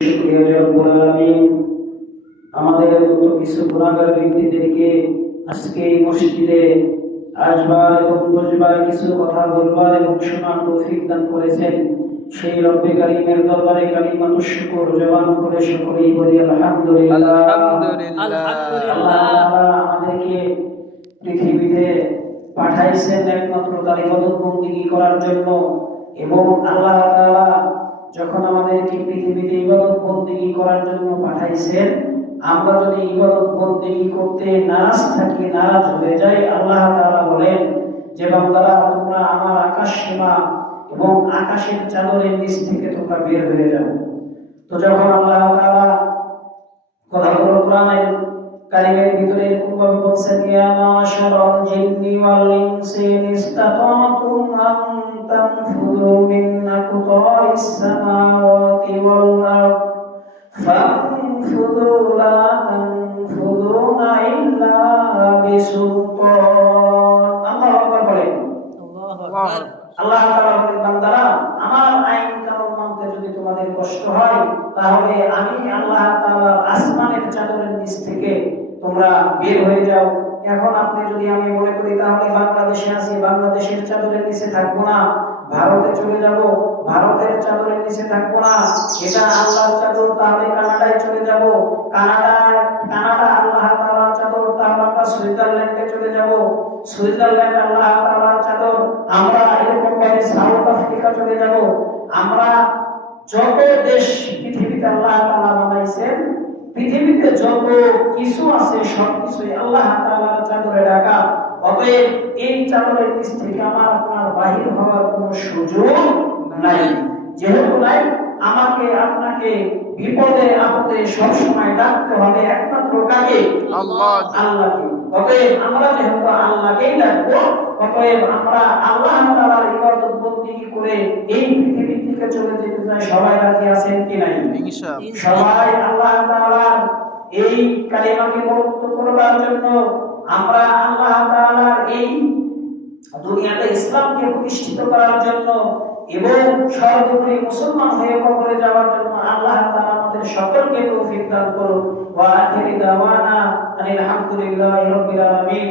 শুকরিয়া যে রব্বুল আলামিন আমাদের মতো কিছু গুনাহগার ব্যক্তিদেরকে আজকে এই মসজিদে আসবার এবং বসবার কিছু কথা বলবার এবং শোনার তৌফিক দান করেছেন। সেই রব্বে কারীমের দরবারে কালিমাতুশ শুকর জবান করে সকলেই বলি আলহামদুলিল্লাহ। আল্লাহ তাআলা আমাদেরকে পৃথিবীতে পাঠাইছেন একমাত্র তার ইবাদত বন্দেগী করার জন্য, এবং আল্লাহ তাআলা যখন আমাদেরকে পৃথিবীতে ইবাদত বন্দেগী করার জন্য পাঠাইছেন, আমরা যদি ইবাদত বন্দেগী করতে নারাজ থাকি, নারাজ হয়ে যাই, আল্লাহ তাআলা বলেন যে বান্দারা তোমরা আমার আকাশ সীমা এবং আকাশের চাদরের নিচ থেকে তোমরা বের হয়ে যাও। তো যখন আল্লাহ তাআলা কথাগুলো কোরআনের কারিমের ভিতরে এরকম ভাবে বলছেন, ইয়া মাশারাল জিন্নি ওয়াল ইনসি ইসতাতাতুম আন তানফুযু মিন আকতারিস সামাওয়াতি ওয়াল আরদ ফানফুযু লা তানফুযুনা ইল্লা বিসুলতান। আল্লাহু আকবার বলেন। আল্লাহ তাআলা বলেন, বান্দারা আমার আইন কানুন মানতে যদি তোমাদের কষ্ট হয়, তাহলে আমি আল্লাহ তাআলা আসমানের চাদরের নিচ থেকে তোমরা বের হয়ে যাও। এখন আপনি যদি আমি মনে করি তাহলে বাংলাদেশে আছি, বাংলাদেশের চাদরের নিচে থাকবো না, ভারতে চলে যাব, ভারতের চাদরের নিচে থাকবো না, এটা আল্লাহর চাদর, তাহলে কানাডায় চলে যাব, কানাডা আল্লাহ তাআলার চাদর, তাহলে আমরা সুইজারল্যান্ডে চলে যাব, সুইজারল্যান্ড আল্লাহ তাআলার চাদর, আমরা এরকম ভাবে সাউথ আফ্রিকা চলে যাব। আমরা যত দেশ পৃথিবীতে আল্লাহ তাআলা বানাইছেন, পৃথিবীতে যত কিছু আছে সবকিছুই আল্লাহ তাআলার চাদরে ঢাকা। অতএব এই চাদরের নিচ থেকে আমার আপনার বাহির হওয়ার কোনো সুযোগ নাই। যেহেতু নাই, আমাকে আপনাকে বিপদে আপদে সব সময় ডাকতে হবে একমাত্র কাকে? আল্লাহকে। অতএব আমরা যেহেতু আল্লাহকেই ডাকবো, অতএব আমরা আল্লাহ তাআলার ইবাদত বন্দেগী করে এই পৃথিবী থেকে চলে যেতে চাই। সবাই রাজি আছেন কি নাই? ইনশাআল্লাহ। সবাই আল্লাহ তাআলার এই কালিমাকে পবিত্র করবার জন্য, আমরা আল্লাহ তাআলার এই দুনিয়াতে ইসলামকে প্রতিষ্ঠিত করার জন্য এবং সর্বোপরি মুসলমান হয়ে কবরে যাওয়ার জন্য আল্লাহ তাআলা আমাদের সকলকে তৌফিক দান করুন। ওয়া আখিরি দাওয়ানা আলহামদুলিল্লাহি রাব্বিল আলামিন।